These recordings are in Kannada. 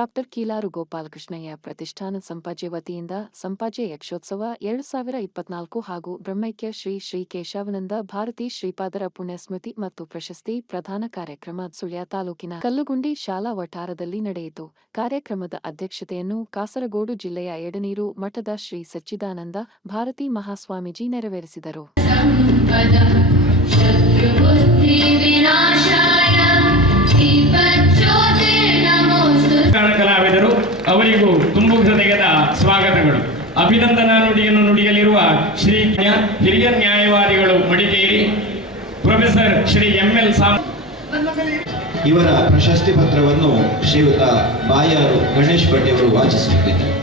ಡಾಕ್ಟರ್ ಕೀಲಾರು ಗೋಪಾಲಕೃಷ್ಣಯ್ಯ ಪ್ರತಿಷ್ಠಾನ ಸಂಪಾಜೆ ವತಿಯಿಂದ ಸಂಪಾಜೆ ಯಕ್ಷೋತ್ಸವ ಎರಡು ಸಾವಿರ ಇಪ್ಪತ್ನಾಲ್ಕು ಹಾಗೂ ಬ್ರಹ್ಮೈಕ್ಯ ಶ್ರೀ ಶ್ರೀ ಕೇಶವನಂದ ಭಾರತಿ ಶ್ರೀಪಾದರ ಪುಣ್ಯಸ್ಮೃತಿ ಮತ್ತು ಪ್ರಶಸ್ತಿ ಪ್ರಧಾನ ಕಾರ್ಯಕ್ರಮ ಸುಳ್ಯ ತಾಲೂಕಿನ ಕಲ್ಲುಗುಂಡಿ ಶಾಲಾ ವಠಾರದಲ್ಲಿ ನಡೆಯಿತು. ಕಾರ್ಯಕ್ರಮದ ಅಧ್ಯಕ್ಷತೆಯನ್ನು ಕಾಸರಗೋಡು ಜಿಲ್ಲೆಯ ಎಡನೀರು ಮಠದ ಶ್ರೀ ಸಚ್ಚಿದಾನಂದ ಭಾರತಿ ಮಹಾಸ್ವಾಮೀಜಿ ನೆರವೇರಿಸಿದರು. ವಿನಾಶಾಯ ಅನುಷ್ಠಾನ ಕಲಾವಿದರು, ಅವರಿಗೂ ತುಂಬು ಹೃದಯದ ಸ್ವಾಗತಗಳು. ಅಭಿನಂದನಾ ನುಡಿಯನ್ನು ನುಡಿಯಲಿರುವ ಶ್ರೀ ಹಿರಿಯ ನ್ಯಾಯವಾದಿಗಳು Madikeri, professor Shri M L ಇವರ ಪ್ರಶಸ್ತಿ ಪತ್ರವನ್ನು ಶ್ರೀಯುತ ಬಾಯಾರು ಗಣೇಶ್ ಭಟ್ ಅವರು ವಾಚಿಸುತ್ತಿದ್ದಾರೆ.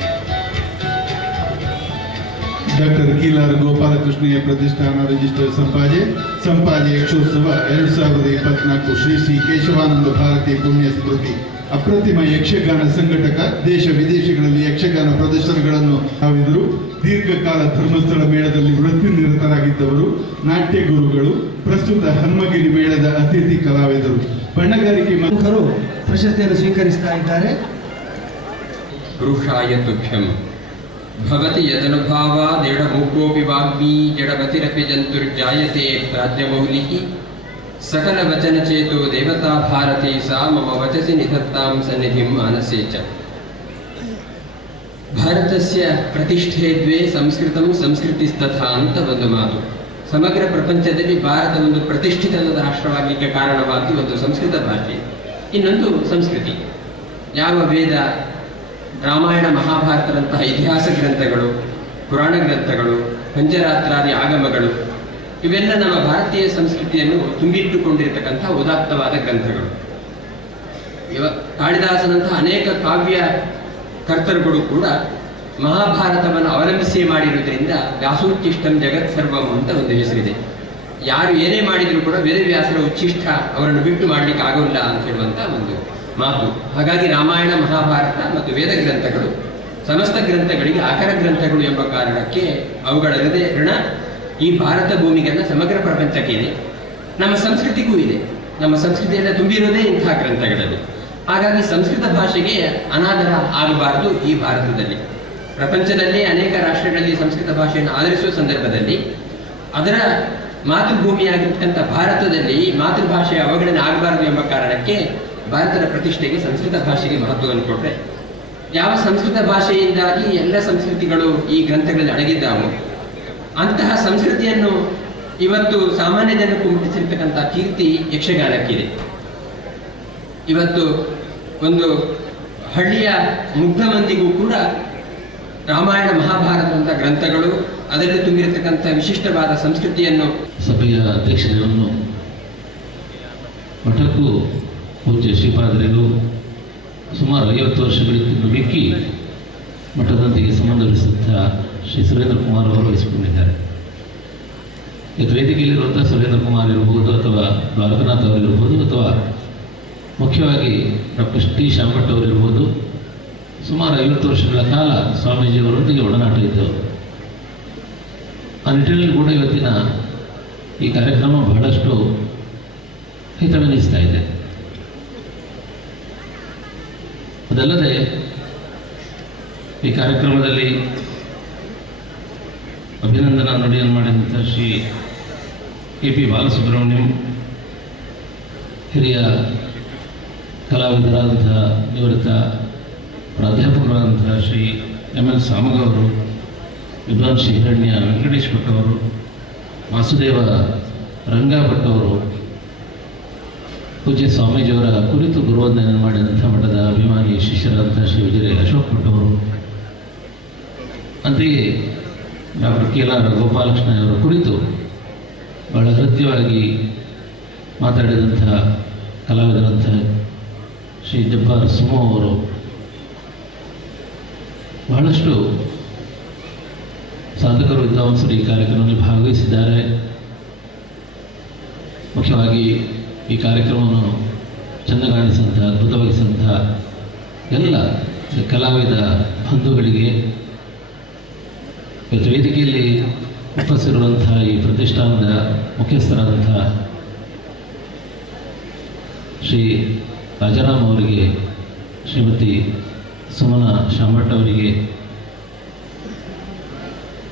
ಡಾಕ್ಟರ್ ಕೀಲಾರ್ ಗೋಪಾಲಕೃಷ್ಣಯ್ಯ ಪ್ರತಿಷ್ಠಾನ ರಿಜಿಸ್ಟರ್ ಸಂಪಾಜೆ ಸಂಪಾಜೆ ಯಕ್ಷೋತ್ಸವ ಎರಡು ಸಾವಿರದ ಇಪ್ಪತ್ನಾಲ್ಕು ಶ್ರೀ ಶ್ರೀ ಕೇಶವಾನಂದ ಭಾರತಿ ಪುಣ್ಯ ಸ್ಮೃತಿ. ಅಪ್ರತಿಮ ಯಕ್ಷಗಾನ ಸಂಘಟಕ ದೇಶ ವಿದೇಶಗಳಲ್ಲಿ ಯಕ್ಷಗಾನ ಪ್ರದರ್ಶನಗಳನ್ನು ಹಾವಿದರು ದೀರ್ಘಕಾಲ ಧರ್ಮಸ್ಥಳ ಮೇಳದಲ್ಲಿ ವೃತ್ತಿ ನಿರತರಾಗಿದ್ದವರು ನಾಟ್ಯ ಗುರುಗಳು ಪ್ರಸ್ತುತ ಹನುಮಗಿರಿ ಮೇಳದ ಅತಿಥಿ ಕಲಾವಿದರು. ಬಣ್ಣಗಾರಿಕೆ ಪ್ರಶಸ್ತಿಯನ್ನು ಸ್ವೀಕರಿಸ್ತಾ ಇದ್ದಾರೆ. पुरुषाय तुभ्यं भवति यदनुभावादेडमूकोऽपि वाग्मी जडमतिरपि जन्तुर्जायते प्राज्ञमौलिः सकलवचनचेतो देवता भारती सा मम वचसि निधत्तां सन्निधिं मानसे च ಭಾರತಸ್ಯ ಪ್ರತಿಷ್ಠೆ ದ್ವೇ ಸಂಸ್ಕೃತಂ ಸಂಸ್ಕೃತಿಸ್ತಥಾ ಅಂತ ಒಂದು ಮಾತು ಸಮಗ್ರ ಪ್ರಪಂಚದಲ್ಲಿ ಭಾರತ ಒಂದು ಪ್ರತಿಷ್ಠಿತವಾದ ರಾಷ್ಟ್ರವಾಗಲಿಕ್ಕೆ ಕಾರಣವಾದ್ದು ಒಂದು ಸಂಸ್ಕೃತ ಭಾಷೆ ಇನ್ನೊಂದು ಸಂಸ್ಕೃತಿ ಯಾವ ವೇದ ರಾಮಾಯಣ ಮಹಾಭಾರತದಂತಹ ಇತಿಹಾಸ ಗ್ರಂಥಗಳು, ಪುರಾಣ ಗ್ರಂಥಗಳು, ಪಂಚರಾತ್ರಾದಿ ಆಗಮಗಳು, ಇವೆಲ್ಲ ನಮ್ಮ ಭಾರತೀಯ ಸಂಸ್ಕೃತಿಯನ್ನು ತುಂಬಿಟ್ಟುಕೊಂಡಿರತಕ್ಕಂತಹ ಉದಾತ್ತವಾದ ಗ್ರಂಥಗಳು. ಇವ ಕಾಳಿದಾಸನಂತಹ ಅನೇಕ ಕಾವ್ಯ ಕರ್ತರುಗಳು ಕೂಡ ಮಹಾಭಾರತವನ್ನು ಅವಲಂಬಿಸಿ ಮಾಡಿರುವುದರಿಂದ ವ್ಯಾಸೋಚ್ಚಿಷ್ಟಂ ಜಗತ್ ಸರ್ವಂ ಅಂತ ಒಂದು ಹೆಸರಿದೆ. ಯಾರು ಏನೇ ಮಾಡಿದರೂ ಕೂಡ ವೇದವ್ಯಾಸರ ಉಚ್ಚಿಷ್ಟ ಅವರನ್ನು ಬಿಟ್ಟು ಮಾಡಲಿಕ್ಕೆ ಆಗೋಲ್ಲ ಅಂತ ಹೇಳುವಂತ ಒಂದು ಮಾತು. ಹಾಗಾಗಿ ರಾಮಾಯಣ, ಮಹಾಭಾರತ ಮತ್ತು ವೇದ ಗ್ರಂಥಗಳು, ಸಮಸ್ತ ಗ್ರಂಥಗಳಿಗೆ ಆಕರ ಗ್ರಂಥಗಳು ಎಂಬ ಕಾರಣಕ್ಕೆ ಅವುಗಳಲ್ಲದೆ ಋಣ ಈ ಭಾರತ ಭೂಮಿಗೆಲ್ಲ ಸಮಗ್ರ ಪ್ರಪಂಚಕ್ಕೆ ನಮ್ಮ ಸಂಸ್ಕೃತಿಗೂ ಇದೆ. ನಮ್ಮ ಸಂಸ್ಕೃತಿಯಿಂದ ತುಂಬಿರೋದೇ ಇಂತಹ ಗ್ರಂಥಗಳಲ್ಲಿ. ಹಾಗಾಗಿ ಸಂಸ್ಕೃತ ಭಾಷೆಗೆ ಅನಾದರ ಆಗಬಾರದು ಈ ಭಾರತದಲ್ಲಿ. ಪ್ರಪಂಚದಲ್ಲಿ ಅನೇಕ ರಾಷ್ಟ್ರಗಳಲ್ಲಿ ಸಂಸ್ಕೃತ ಭಾಷೆಯನ್ನು ಆಧರಿಸುವ ಸಂದರ್ಭದಲ್ಲಿ ಅದರ ಮಾತೃಭೂಮಿಯಾಗಿರ್ತಕ್ಕಂಥ ಭಾರತದಲ್ಲಿ ಮಾತೃಭಾಷೆಯ ಅವಗಣನೆ ಆಗಬಾರದು ಎಂಬ ಕಾರಣಕ್ಕೆ ಭಾರತದ ಪ್ರತಿಷ್ಠೆಗೆ ಸಂಸ್ಕೃತ ಭಾಷೆಗೆ ಮಹತ್ವವನ್ನು ಕೊಟ್ಟರೆ ಯಾವ ಸಂಸ್ಕೃತ ಭಾಷೆಯಿಂದಾಗಿ ಎಲ್ಲ ಸಂಸ್ಕೃತಿಗಳು ಈ ಗ್ರಂಥಗಳಲ್ಲಿ ಅಡಗಿದ್ದಾವೋ, ಅಂತಹ ಸಂಸ್ಕೃತಿಯನ್ನು ಇವತ್ತು ಸಾಮಾನ್ಯ ಜನಕ್ಕೂ ಮುಟ್ಟಿಸಿರ್ತಕ್ಕಂಥ ಕೀರ್ತಿ ಯಕ್ಷಗಾನಕ್ಕಿದೆ. ಇವತ್ತು ಒಂದು ಹಳ್ಳಿಯ ಮುಗ್ಧ ಮಂದಿಗೂ ಕೂಡ ರಾಮಾಯಣ ಮಹಾಭಾರತದಂಥ ಗ್ರಂಥಗಳು ಅದರಲ್ಲಿ ತುಂಬಿರತಕ್ಕಂಥ ವಿಶಿಷ್ಟವಾದ ಸಂಸ್ಕೃತಿಯನ್ನು ಸಭೆಯ ಅಧ್ಯಕ್ಷತೆಯನ್ನು ಮಠಕ್ಕೂ ಪೂಜ್ಯ ಶ್ರೀಪಾದರಿಗೂ ಸುಮಾರು ಐವತ್ತು ವರ್ಷಗಳಿಗಿಂತ ಮಿಕ್ಕಿ ಮಠದೊಂದಿಗೆ ಸಂಬಂಧವಿಸುತ್ತ ಶ್ರೀ ಸುರೇಂದ್ರ ಕುಮಾರ್ ಅವರು ವಹಿಸಿಕೊಂಡಿದ್ದಾರೆ. ಇದು ವೇದಿಕೆಯಲ್ಲಿರುವಂಥ ಸುರೇಂದ್ರ ಕುಮಾರ್ ಇರ್ಬೋದು ಅಥವಾ ದ್ವಾರಕನಾಥ್ ಅವರಿರ್ಬೋದು ಅಥವಾ ಮುಖ್ಯವಾಗಿ ಡಾಕ್ಟರ್ ಟಿ ಶಾಮಟ್ ಅವರಿರ್ಬೋದು ಸುಮಾರು ಐವತ್ತು ವರ್ಷಗಳ ಕಾಲ ಸ್ವಾಮೀಜಿಯವರೊಂದಿಗೆ ಒಡನಾಟ ಇದ್ದವರು. ಆ ನಿಟ್ಟಿನಲ್ಲಿ ಕೂಡ ಇವತ್ತಿನ ಈ ಕಾರ್ಯಕ್ರಮ ಬಹಳಷ್ಟು ಹಿತವೆನಿಸ್ತಾ ಇದೆ. ಅದಲ್ಲದೆ ಈ ಕಾರ್ಯಕ್ರಮದಲ್ಲಿ ಅಭಿನಂದನಾ ನುಡಿಯನ್ನು ಮಾಡಿದಂಥ ಶ್ರೀ ಕೆ ಪಿ ಬಾಲಸುಬ್ರಹ್ಮಣ್ಯಂ, ಹಿರಿಯ ಕಲಾವಿದರಾದಂಥ ನಿವೃತ್ತ ಪ್ರಾಧ್ಯಾಪಕರಾದಂಥ ಶ್ರೀ ಎಂ ಎಲ್ ಸಾಮಗವರು ವಿದ್ವಾಂಸಿ ಹಿರಣ್ಯ ವೆಂಕಟೇಶ್ ಭಟ್ ಅವರು, ವಾಸುದೇವ ರಂಗಾ ಭಟ್ ಅವರು ಪೂಜ್ಯ ಸ್ವಾಮೀಜಿಯವರ ಕುರಿತು ಗುರುವಂದನೆ ಮಾಡಿದಂಥ ಮಠದ ಅಭಿಮಾನಿ ಶಿಷ್ಯರಾದಂಥ ಶ್ರೀ ವಿಜಯ ಅಶೋಕ್ ಭಟ್ ಅವರು ಅಂತೆಯೇ ಡಾಕ್ಟರ್ ಕೆ ಆರ್ ಗೋಪಾಲಕ್ಷ್ಮಣಯವರ ಕುರಿತು ಬಹಳ ಹೃದಯವಾಗಿ ಮಾತಾಡಿದಂಥ ಕಲಾವಿದರಂಥ ಶ್ರೀ ಜಬ್ಬಾರ್ ಸುಮೋ ಅವರು ಬಹಳಷ್ಟು ಸಾಧಕರು ವಿದ್ವಾಂಸರು ಈ ಕಾರ್ಯಕ್ರಮದಲ್ಲಿ ಭಾಗವಹಿಸಿದ್ದಾರೆ. ಮುಖ್ಯವಾಗಿ ಈ ಕಾರ್ಯಕ್ರಮವನ್ನು ಚೆಂದಗಾಣಿಸಿದಂಥ, ಅದ್ಭುತವಾಗಿಸಿದಂಥ ಎಲ್ಲ ಕಲಾವಿದ ಬಂಧುಗಳಿಗೆ ಇವತ್ತು ವೇದಿಕೆಯಲ್ಲಿ ಉಪಸ್ಥಿರುವಂಥ ಈ ಪ್ರತಿಷ್ಠಾನದ ಮುಖ್ಯಸ್ಥರಾದಂಥ ಶ್ರೀ ರಾಜಾರಾಮ್ ಅವರಿಗೆ, ಶ್ರೀಮತಿ ಸುಮನಾ ಶಾಮಟ್ ಅವರಿಗೆ,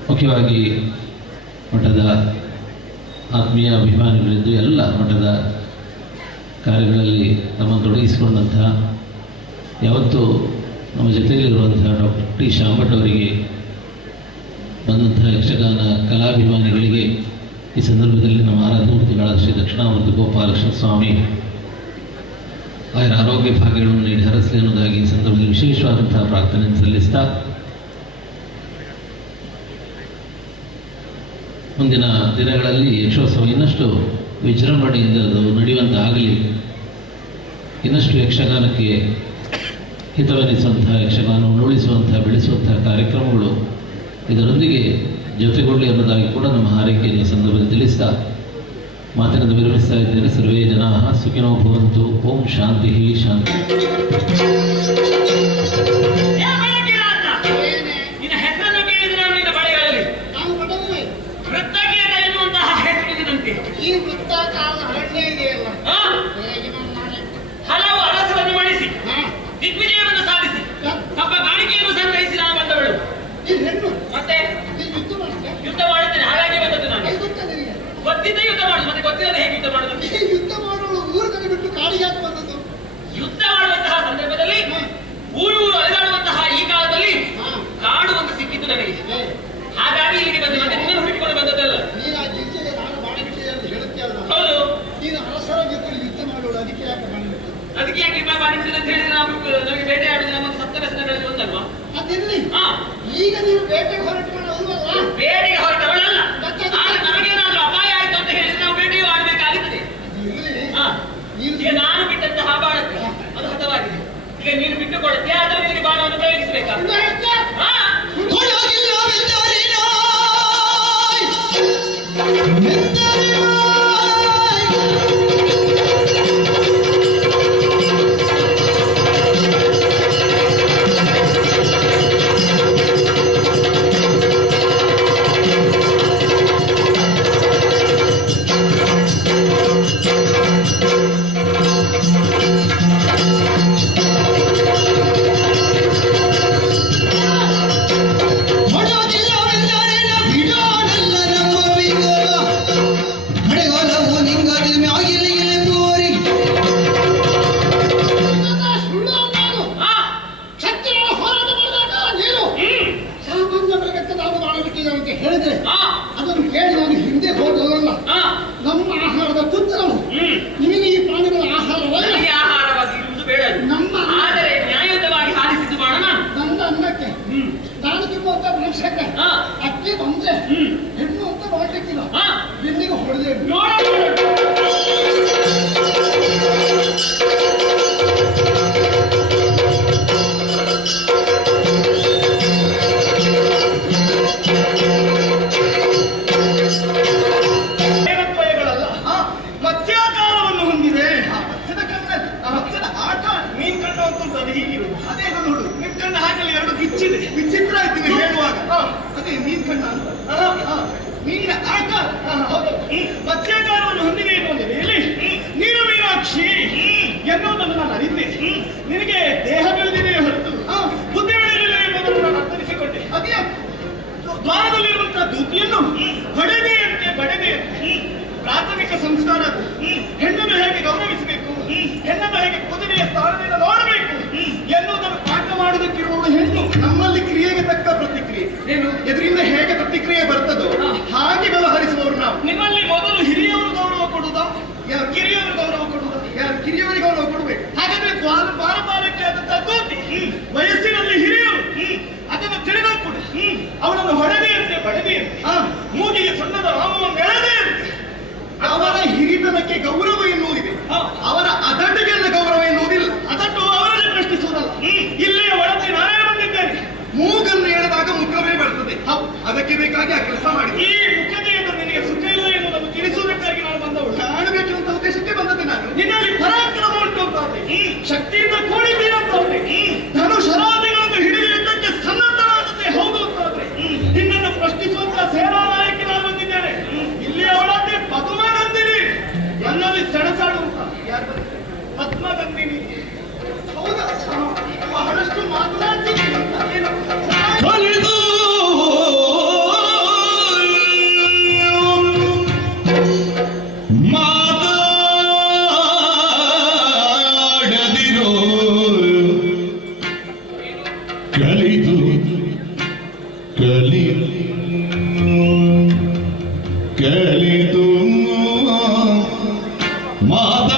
ಮುಖ್ಯವಾಗಿ ಮಠದ ಆತ್ಮೀಯ ಅಭಿಮಾನಿಗಳಿದ್ದು ಎಲ್ಲ ಮಠದ ಕಾರ್ಯಗಳಲ್ಲಿ ನಮ್ಮನ್ನು ತೊಡಗಿಸಿಕೊಂಡಂತಹ ಯಾವತ್ತೂ ನಮ್ಮ ಜೊತೆಯಲ್ಲಿರುವಂತಹ ಡಾಕ್ಟರ್ ಟಿ ಶಾಮಭಟ್ ಅವರಿಗೆ, ಬಂದಂತಹ ಯಕ್ಷಗಾನ ಕಲಾಭಿಮಾನಿಗಳಿಗೆ ಈ ಸಂದರ್ಭದಲ್ಲಿ ನಮ್ಮ ಆರಾಧಮೂರ್ತಿಗಳಾದ ಶ್ರೀ ಮತ್ತು ಗೋಪಾಲಕೃಷ್ಣ ಸ್ವಾಮಿ ಅವರ ಆರೋಗ್ಯ ಭಾಗ್ಯಗಳನ್ನು ನೀಡಿ ಹರಸಲಿ ಅನ್ನೋದಾಗಿ ಈ ಸಂದರ್ಭದಲ್ಲಿ ವಿಶೇಷವಾದಂತಹ ಪ್ರಾರ್ಥನೆ ಸಲ್ಲಿಸ್ತಾ ಮುಂದಿನ ದಿನಗಳಲ್ಲಿ ಯಶೋತ್ಸವ ಇನ್ನಷ್ಟು ವಿಜೃಂಭಣೆಯಿಂದ ಅದು ನಡೆಯುವಂತಾಗಲಿ. ಇನ್ನಷ್ಟು ಯಕ್ಷಗಾನಕ್ಕೆ ಹಿತವೆನಿಸುವಂಥ ಯಕ್ಷಗಾನವನ್ನು ಉಳಿಸುವಂಥ ಬೆಳೆಸುವಂಥ ಕಾರ್ಯಕ್ರಮಗಳು ಇದರೊಂದಿಗೆ ಜೊತೆಗೊಳ್ಳಿ ಅನ್ನೋದಾಗಿ ಕೂಡ ನಮ್ಮ ಹಾರೈಕೆಯಲ್ಲಿ ಈ ಸಂದರ್ಭದಲ್ಲಿ ತಿಳಿಸ್ತಾ ಮಾತಿನಿಂದ ವಿರಮಿಸ್ತಾ ಇದ್ದೇನೆ. ಸರ್ವೇ ಜನಾ ಸುಖಿನೋ ಭವಂತು. ಓಂ ಶಾಂತಿ ಶಾಂತಿ. ಈ ಇದೆಯಲ್ಲ. ಮತ್ತೆ ಯುದ್ಧ ಮಾಡ್ತೇನೆ. ಹಾಗಾಗಿ ಬಂದದ್ದು ನಾನು. ಗೊತ್ತಿದ್ದ ಯುದ್ಧ ಮಾಡುದು ಮತ್ತೆ ಗೊತ್ತಿರೋದು ಹೇಗೆ ಯುದ್ಧ ಮಾಡುದು ಯುದ್ಧ ಮಾಡುವ ಊರನ್ನು ಬಿಟ್ಟು ಕಾಡಿಗೆ ಹಾಕಿ ಯುದ್ಧ ಮಾಡುವಂತಹ ಸಂದರ್ಭದಲ್ಲಿ 네. ಅನುಷ್ಠಾನ ಹೆಣ್ಣನ್ನು ಹೇಗೆ ಗೌರವಿಸಬೇಕು? ಹೆಣ್ಣನ್ನು ಹೇಗೆ ಕುದುರೆಯ ಸ್ಥಾನದಿಂದ ನೋಡಬೇಕು? ಎನ್ನುವುದನ್ನು ಪಾಠ ಮಾಡುವುದಕ್ಕಿರುವವಳು ಹೆಣ್ಣು. ನಮ್ಮಲ್ಲಿ ಕ್ರಿಯೆಗೆ ತಕ್ಕ ಪ್ರತಿಕ್ರಿಯೆ. ಏನು? ಇದರಿಂದ ಹೇಗೆ ಪ್ರತಿಕ್ರಿಯೆ ಬರ್ತದೋ ಹಾಗೆ ವ್ಯವಹರಿಸುವವರು ನಾವು. ನಿಮ್ಮಲ್ಲಿ ಮೊದಲು ಹಿರಿಯವರು ಗೌರವ ಕೊಡುವುದಾ? ಕಿರಿಯವರು ಗೌರವ ಕೊಡುದ ಯಾರು ಕಿರಿಯವರಿಗೆ ಗೌರವ ಕೊಡಬೇಕು? ಹಾಗಾದ್ರೆ ಪಾರಪಾರಕ್ಕೆ ಆದಂತಹ ದೇಶಕ್ಕಾಗಿ ಆ ಕೆಲಸ ಮಾಡಿ. ಕಲಿ ಕಲಿತು ಮಾತ